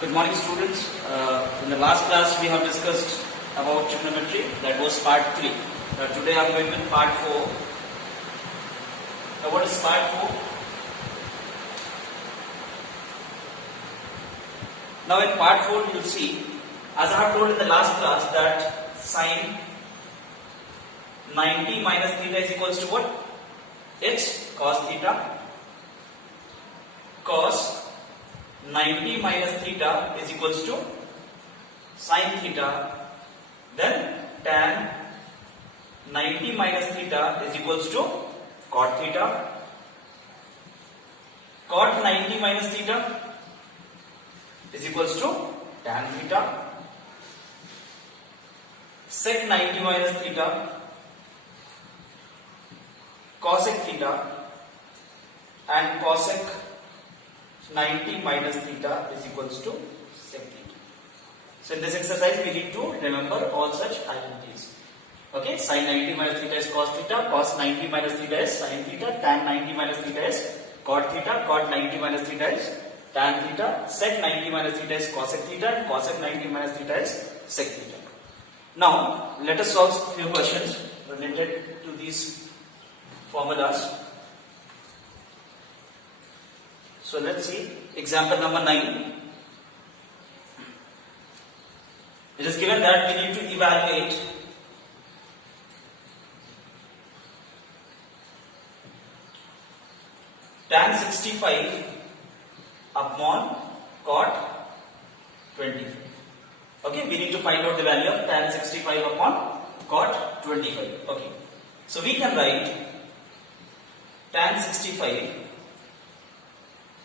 Good morning, students. In the last class, we have discussed about trigonometry. That was part 3. Today, I am going with part 4. Now, what is part 4? Now, in part 4, you will see, as I have told in the last class, that sine 90 minus theta is equals to what? It's cos theta. Cos 90 minus theta is equals to sin theta. Then tan 90 minus theta is equals to cot theta. Cot 90 minus theta is equals to tan theta. Sec 90 minus theta, cosec theta, and cosec 90 minus theta is equals to sec theta. So in this exercise we need to remember all such identities. Okay, sin 90 minus theta is cos theta, cos 90 minus theta is sin theta, tan 90 minus theta is cot theta, cot 90 minus theta is tan theta, sec 90 minus theta is cosec theta, and cosec 90 minus theta is sec theta. Now let us solve a few questions related to these formulas. So let's see example number 9. It is given that we need to evaluate tan 65 upon cot 25. Okay, we need to find out the value of tan 65 upon cot 25. Okay, so we can write tan 65.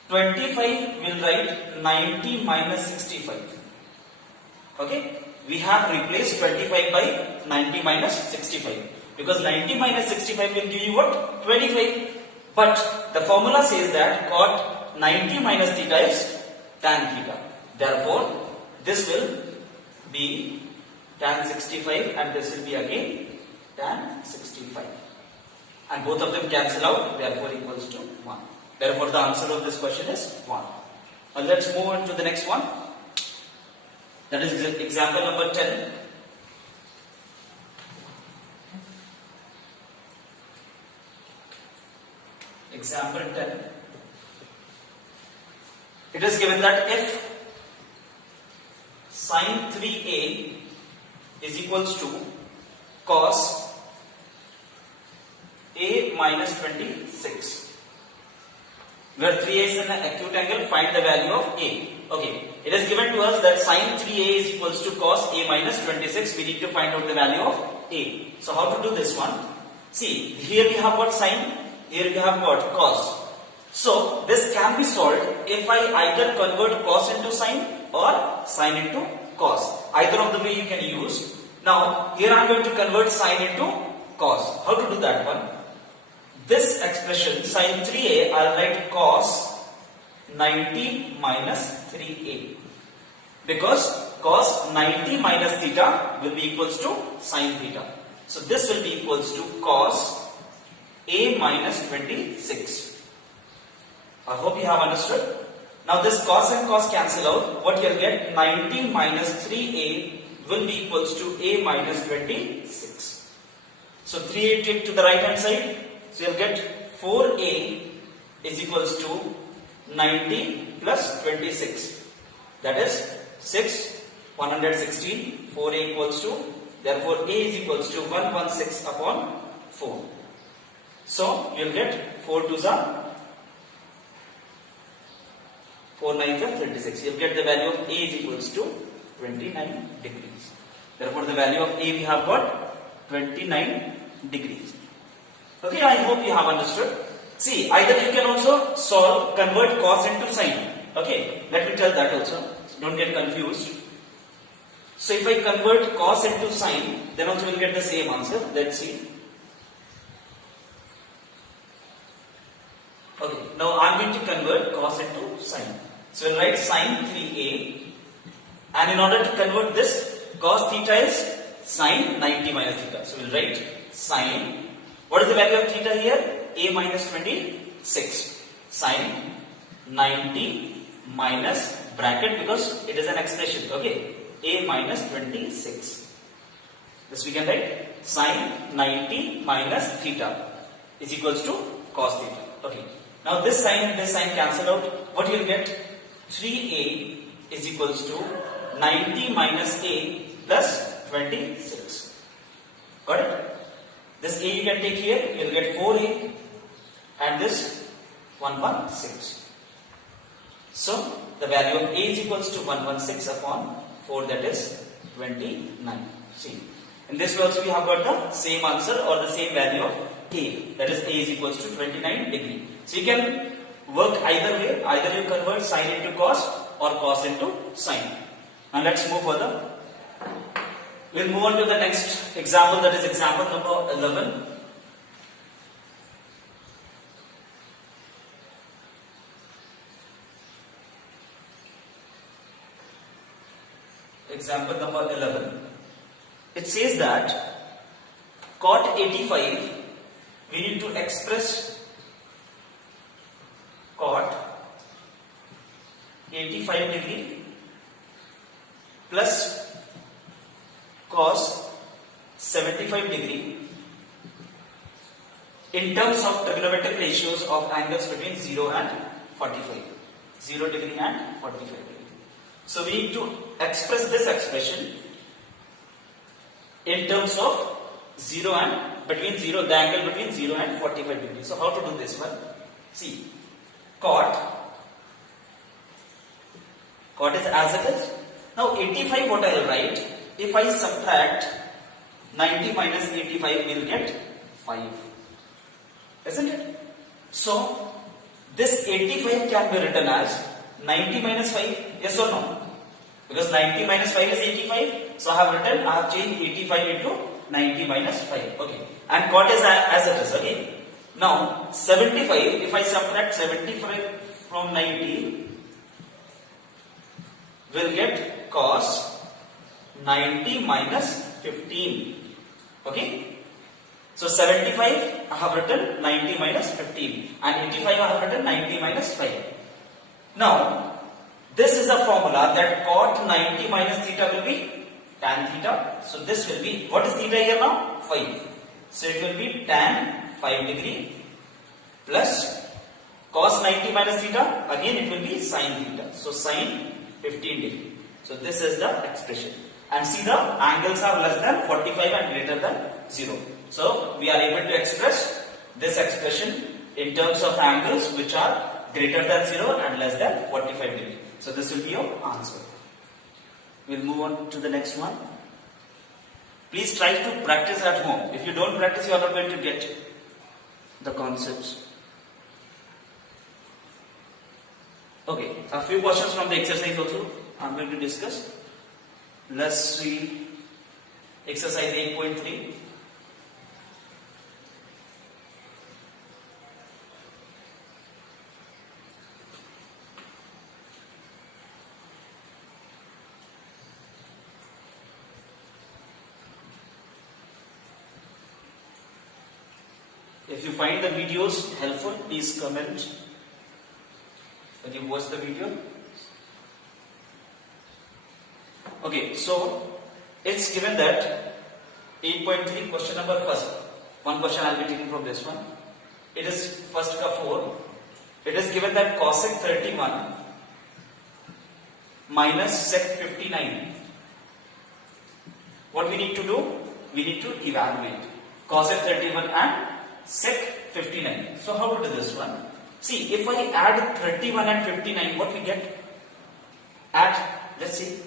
25 will write 90 minus 65. Okay, we have replaced 25 by 90 minus 65 because 90 minus 65 will give you what? 25. But the formula says that cot 90 minus theta is tan theta. Therefore, this will be tan 65 and this will be again tan 65. And both of them cancel out, therefore equals to 1. Therefore, the answer of this question is 1. Now, let's move on to the next one. That is example number 10. Example 10. It is given that if sin 3a is equals to cos a minus 26. Where 3a is an acute angle, find the value of a. Okay, it is given to us that sin 3a is equals to cos a minus 26. We need to find out the value of a. So how to do this one? See, here we have got sin, here we have got cos. So this can be solved if I either convert cos into sin or sin into cos. Either of the way you can use. Now here I am going to convert sin into cos. How to do that one? This expression sin 3a, I will write cos 90 minus 3a, because cos 90 minus theta will be equals to sin theta. So this will be equals to cos a minus 26. I hope you have understood. Now this cos and cos cancel out. What you will get? 90 minus 3a will be equals to a minus 26. So 3a take to the right hand side. So you will get 4a is equals to 90 plus 26. That is 6, 116, 4a equals to, therefore a is equals to 116 upon 4. So you will get 4 to the 4 9 are 36. You will get the value of a is equals to 29 degrees. Therefore the value of a we have got 29 degrees. Okay, I hope you have understood. See, either you can also convert cos into sin. Okay, let me tell that also. So don't get confused. So if I convert cos into sin, then also we'll get the same answer. Let's see. Okay, now I'm going to convert cos into sin. So we'll write sin 3a, and in order to convert this, cos theta is sin 90 minus theta. So we'll write sin. What is the value of theta here? A minus 26. Sin 90 minus bracket because it is an expression. Okay, a minus 26. This we can write sine 90 minus theta is equals to cos theta. Okay. Now this sign cancel out. What you will get? 3a is equals to 90 minus a plus 26. Got it? This a you can take here. You will get 4a and this 116. So the value of a is equals to 116 upon 4, that is 29. See, in this way also we have got the same answer or the same value of a, that is a is equals to 29 degree. So you can work either way, either you convert sine into cos or cos into sine. Now let's move further. We'll move on to the next example, that is example number 11. Example number 11. It says that cot 85, we need to express cot 85 degree plus cos 75 degree in terms of trigonometric ratios of angles between 0 and 45. 0 degree and 45 degree. So we need to express this expression in terms of 0 and between 0, the angle between 0 and 45 degrees. So how to do this one? See, cot is as it is. Now 85, what I will write? If I subtract 90 minus 85, we will get 5. Isn't it? So this 85 can be written as 90 minus 5, yes or no? Because 90 minus 5 is 85. So I have changed 85 into 90 minus 5. Okay. And cot is as it is. Okay. Now 75, if I subtract 75 from 90, we'll get cos 90 minus 15. Okay. So 75 I have written 90 minus 15 and 85 I have written 90 minus 5. Now this is a formula that cot 90 minus theta will be tan theta. So this will be, what is theta here now? 5. So it will be tan 5 degree plus cos 90 minus theta, again it will be sin theta. So sin 15 degree. So this is the expression. And see, the angles are less than 45 and greater than 0. So we are able to express this expression in terms of angles which are greater than 0 and less than 45 degree. So this will be your answer. We'll move on to the next one. Please try to practice at home. If you don't practice, you are not going to get the concepts. Okay, a few questions from the exercise also I am going to discuss. Let's see exercise 8.3. If you find the videos helpful, please comment when you watch the video. Okay, so it's given that 8.3 question number first. One question I'll be taking from this one. It is first ka 4. It is given that cosec 31 minus sec 59. What we need to do? We need to evaluate cosec 31 and sec 59. So how to do this one? See, if I add 31 and 59, what we get? Add, let's see,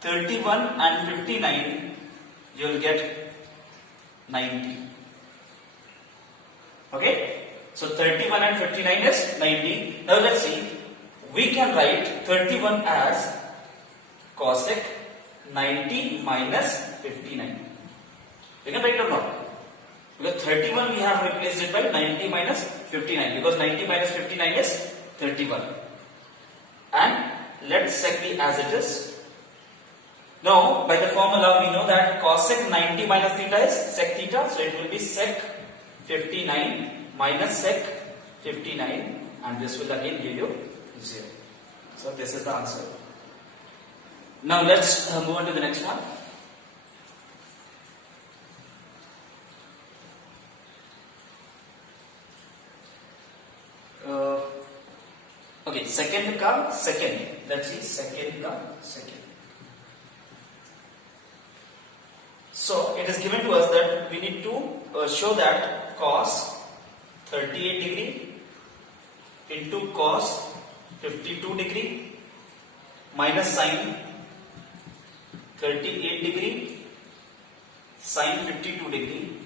31 and 59, you will get 90. Okay? So 31 and 59 is 90. Now let's see, we can write 31 as cosec 90 minus 59. We can write or not? Because 31 we have replaced it by 90 minus 59, because 90 minus 59 is 31. And let sec be as it is. Now by the formula we know that cosec 90 minus theta is sec theta, so it will be sec 59 minus sec 59, and this will again give you 0. So this is the answer. Now let's move on to the next one. Okay, second ka second. Let's see, second ka second. So it is given to us that we need to show that cos 38 degree into cos 52 degree minus sin 38 degree sin 52 degree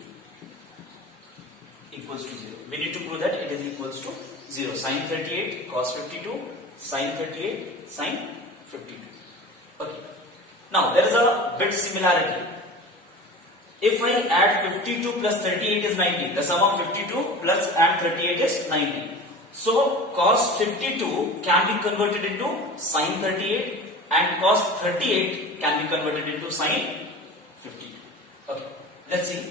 equals to 0. We need to prove that it is equals to 0. Sin 38 cos 52 sin 38 sin 52. Okay. Now there is a bit similarity. If I add 52 plus 38 is 90. The sum of 52 plus and 38 is 90. So cos 52 can be converted into sin 38 and cos 38 can be converted into sin 52. Okay. Let's see.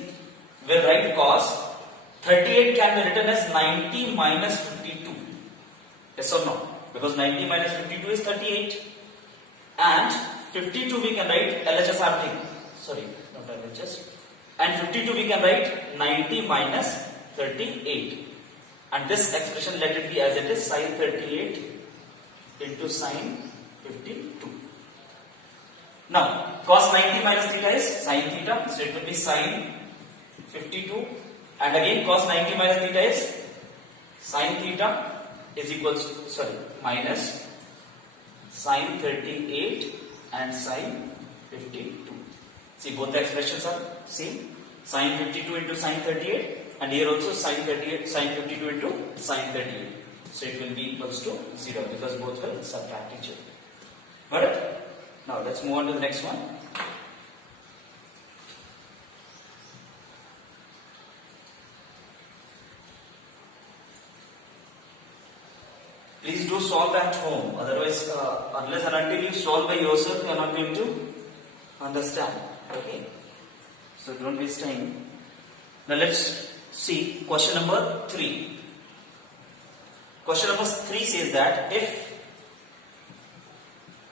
We'll write cos 38 can be written as 90 minus 52. Yes or no? Because 90 minus 52 is 38. And 52 we can write LHS are thing. Sorry, not LHS. And 52 we can write 90 minus 38. And this expression let it be as it is, sin 38 into sin 52. Now, cos 90 minus theta is sin theta. So it will be sin 52. And again cos 90 minus theta is sin theta is equals to, minus sin 38 and sin 52. See, both the expressions are same. Sin 52 into sin 38 and here also sin 38, sin 52 into sin 38. So it will be equals to 0 because both will subtract each other. Got it? Now let's move on to the next one. Please do solve at home. Otherwise, unless and until you solve by yourself, you are not going to understand. Okay? So don't waste time. Now let's see question number 3. Question number 3 says that if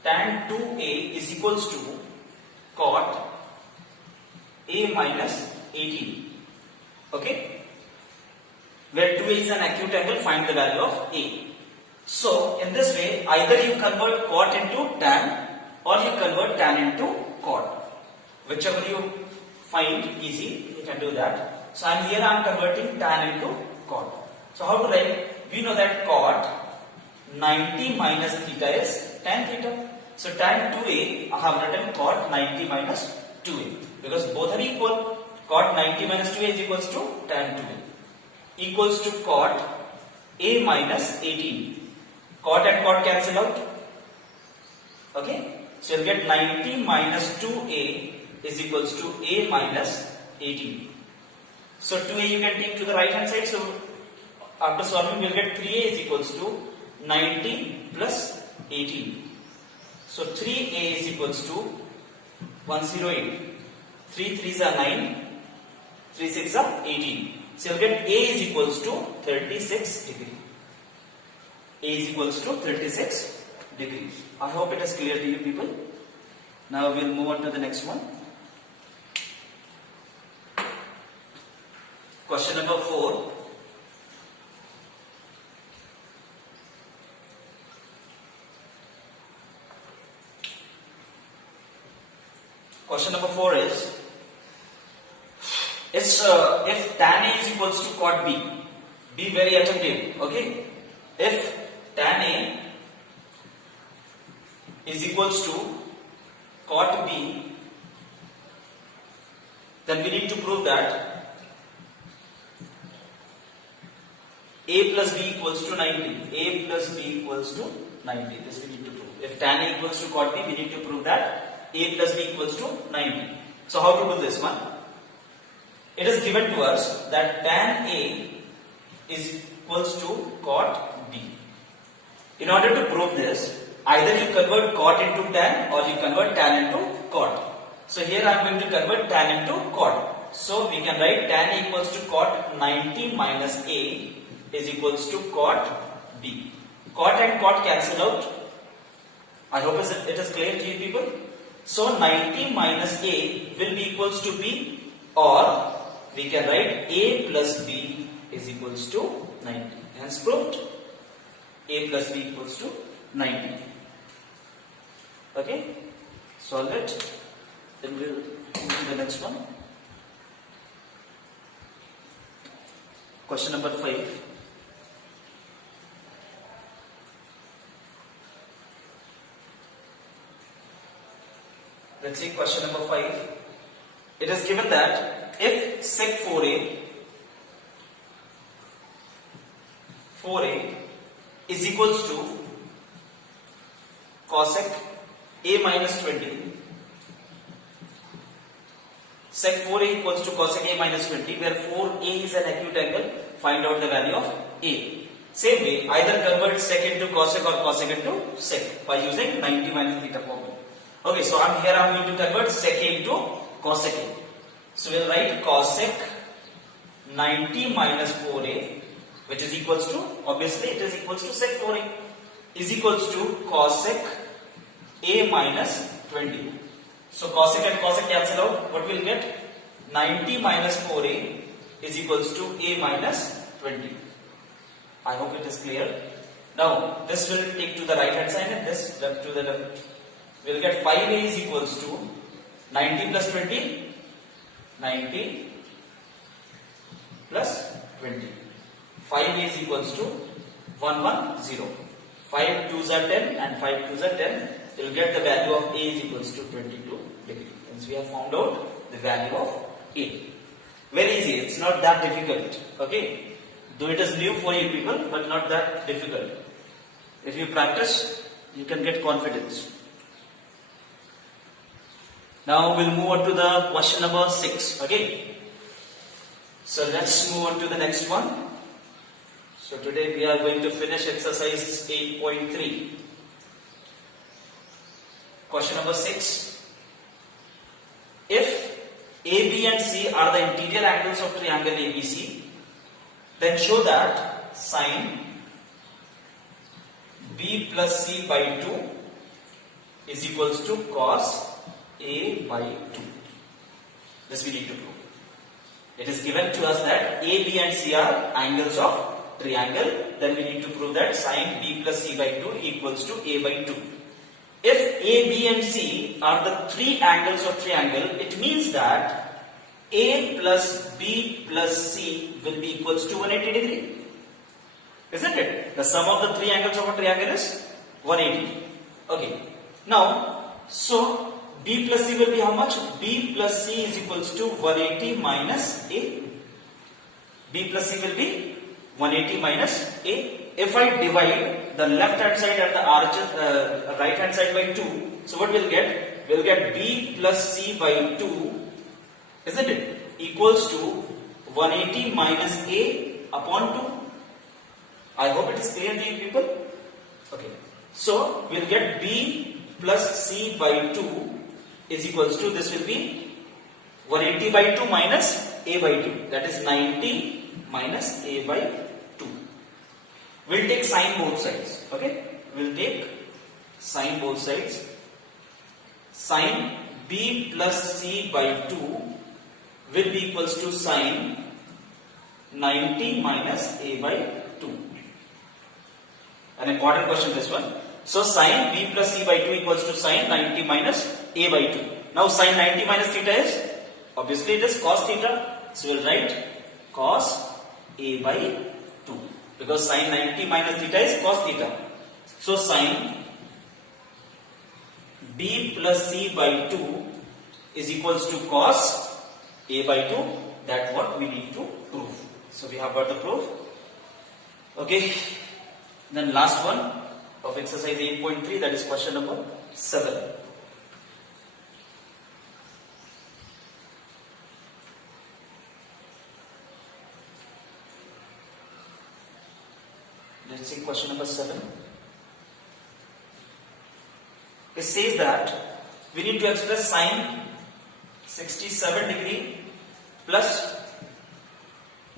tan 2a is equals to cot a minus 18. Okay? Where 2a is an acute angle, find the value of a. So, in this way, either you convert cot into tan or you convert tan into cot. Whichever you find easy, you can do that. So, here I am converting tan into cot. So, how to write? We know that cot 90 minus theta is tan theta. So, tan 2a, I have written cot 90 minus 2a. Because both are equal. Cot 90 minus 2a is equals to tan 2a. Equals to cot a minus 18. Cot and cot cancel out. Okay. So you'll get 90 minus 2a is equals to a minus 18. So 2a you can take to the right hand side. So after solving we'll get 3a is equals to 90 plus 18. So 3a is equals to 108. 3 3s are 9. 3 6 are 18. So you'll get a is equals to 36 degrees. A is equals to 36 degrees. I hope it is clear to you people. Now we'll move on to the next one. Question number 4. Question number 4 is if tan A is equals to cot B. Be very attentive. Okay. If tan A is equals to cot B, then we need to prove that A plus B equals to 90. A plus B equals to 90. This we need to prove. If tan A equals to cot B, we need to prove that A plus B equals to 90. So how to do this one? It is given to us that tan A is equals to cot B. In order to prove this, either you convert cot into tan or you convert tan into cot. So here I am going to convert tan into cot. So we can write tan equals to cot 90 minus A is equals to cot B. Cot and cot cancel out. I hope it is clear to you people. So 90 minus a will be equals to b, or we can write a plus b is equals to 90. Hence proved a plus b equals to 90. Okay, solve it. Then we'll move to the next one. Question number 5. Let's see question number 5. It is given that if sec 4a is equals to cosec a minus 20, sec 4a equals to cosec a minus 20, where 4a is an acute angle, find out the value of a. Same way, either convert sec into cosec or cosec into sec by using 90 minus theta formula. Okay, so I'm going to convert sec a into cosec a. So we'll write cosec 90 minus 4a, which is equals to, obviously it is equals to sec 4a, is equals to cosec a minus 20. So cosec and cosec cancel out. What we'll get? 90 minus 4a is equals to a minus 20. I hope it is clear. Now this will take to the right hand side and this left to the left. We'll get 5a is equals to 90 plus 20, 90 plus 20. 5a is equals to 110. 5 2s are 10 and 5 2s are 10. You'll get the value of a is equals to 22 degree. Hence we have found out the value of a. Very easy. It's not that difficult. Okay. Though it is new for you people, but not that difficult. If you practice, you can get confidence. Now we'll move on to the question number 6. Okay. So let's move on to the next one. So today we are going to finish exercise 8.3. Question number 6. If AB and C are the interior angles of triangle ABC, then show that sine B plus C by 2 is equals to cos A by 2. This we need to prove. It is given to us that A, B and C are angles of triangle. Then we need to prove that sine B plus C by 2 equals to A by 2. If A, B and C are the three angles of triangle, it means that A plus B plus C will be equals to 180 degree. Isn't it? The sum of the three angles of a triangle is 180. Okay. Now, so B plus C will be how much? B plus C is equals to 180 minus A. B plus C will be 180 minus A. If I divide the left hand side and the right hand side by 2, so what we'll get? We'll get B plus C by 2, isn't it? Equals to 180 minus A upon 2. I hope it is clear to you people. Okay. So we'll get B plus C by 2 is equals to, this will be 180 by 2 minus A by 2. That is 90 minus A by 2. We'll take sine both sides. Okay. We'll take sine both sides. Sine B plus C by 2 will be equals to sine 90 minus A by 2. An important question this one. So sine B plus C by 2 equals to sine 90 minus A by 2. Now sine 90 minus theta is, obviously it is cos theta. So we'll write cos A by 2. Because sine 90 minus theta is cos theta. So sine B plus C by 2 is equals to cos A by 2. That's what we need to prove. So we have got the proof. Okay. Then last one of exercise 8.3, that is question number 7. Let's see question number 7. It says that we need to express sine 67 degree plus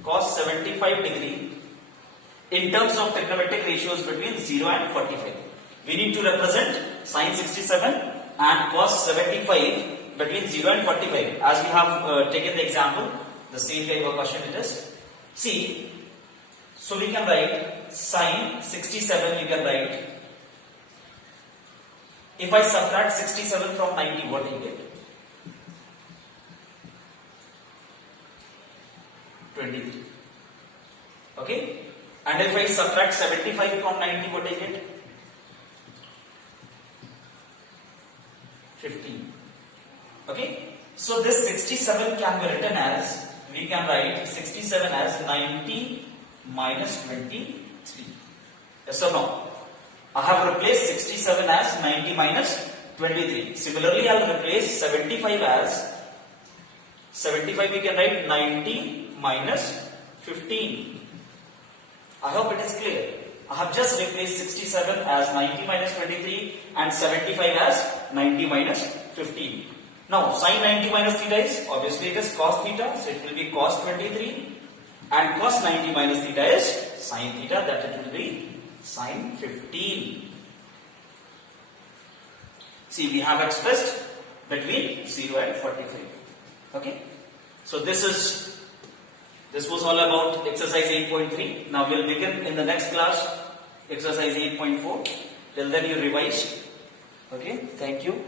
cos 75 degree in terms of trigonometric ratios between 0 and 45. We need to represent Sin 67 and cos 75 between 0 and 45. As we have taken the example, the same type of question it is. See, so we can write sin 67, you can write, if I subtract 67 from 90, what do you get? 23. Okay? And if I subtract 75 from 90, what do you get? 15. Okay? So this 67 can be written as, we can write 67 as 90 minus 23. Yes or no? I have replaced 67 as 90 minus 23. Similarly, I will replace 75 as, 75 we can write 90 minus 15. I hope it is clear. I have just replaced 67 as 90 minus 23 and 75 as 90 minus 15. Now, sin 90 minus theta is, obviously it is cos theta, so it will be cos 23, and cos 90 minus theta is sin theta, that it will be sin 15. See, we have expressed between 0 and 45. Okay? So this was all about exercise 8.3. Now we will begin in the next class, exercise 8.4. Till then you revise. Okay? Thank you.